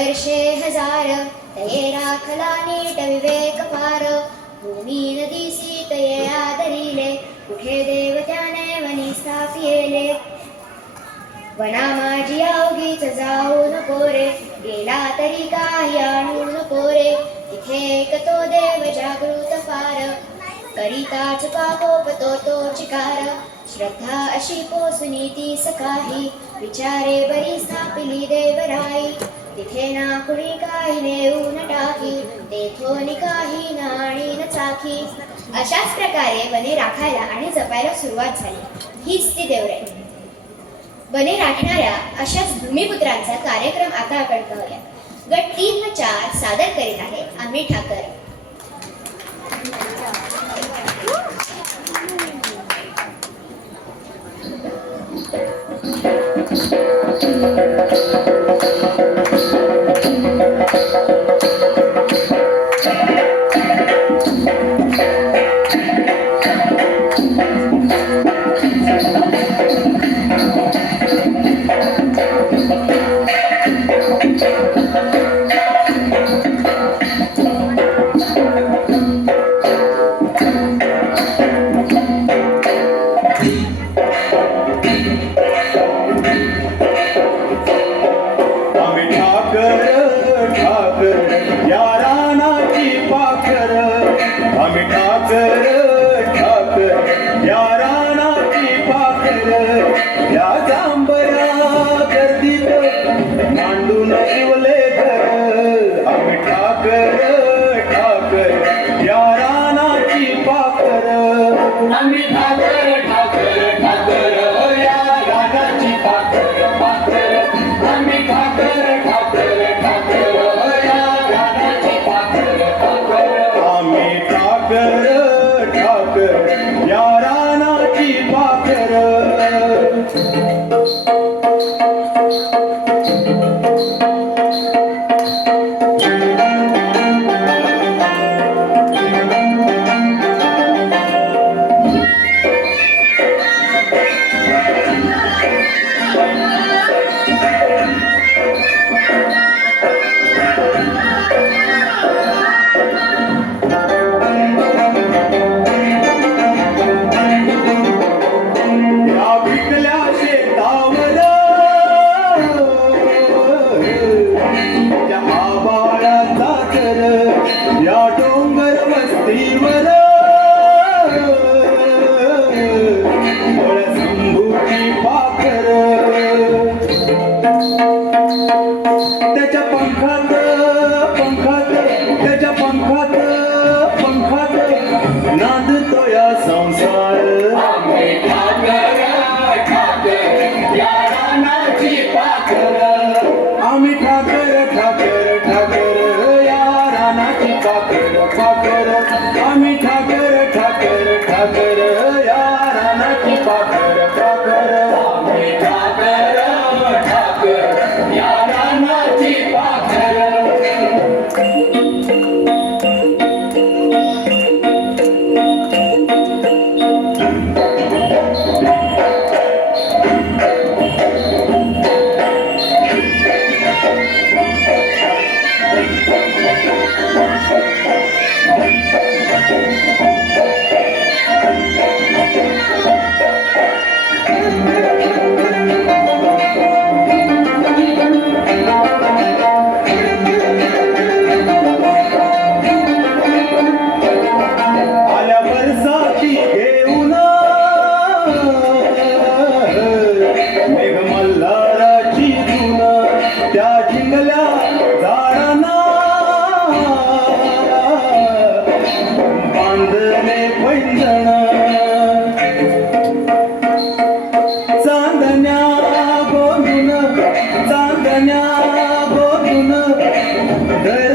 वर्षे हजार तये राखला नीट विवेक पार. भूमी नदी सीतये आदरिले कुठे देव त्याने वनी स्थापिले वना माझी अवघीच जाऊ नको रे गेला तरी काही आणू नको रे. तिथे एक तो देव जागृत फार करिता चुका कोप तो तो चिकार. श्रद्धा अशी पोसुनी ती सकाही विचारे बरी स्थापिली देवराई. तिथे ना कुणी काही नेऊन टाकी. तेथोनी काही नाणी न चाकी. अशाच प्रकारे वने राखायला आणि जपायला सुरुवात झाली. हीच ती देवरे. वने राखणाऱ्या अशाच भूमिपुत्रांचा कार्यक्रम आता आपण पाहूया. गट तीन व चार सादर करीत आहे आम्ही ठाकर. आम्ही ठाकर ठाकर या रानाची पाखर या जांभया गर्दीत मांडून या पंखात पंखात त्याच्या पंखात पंखात Good.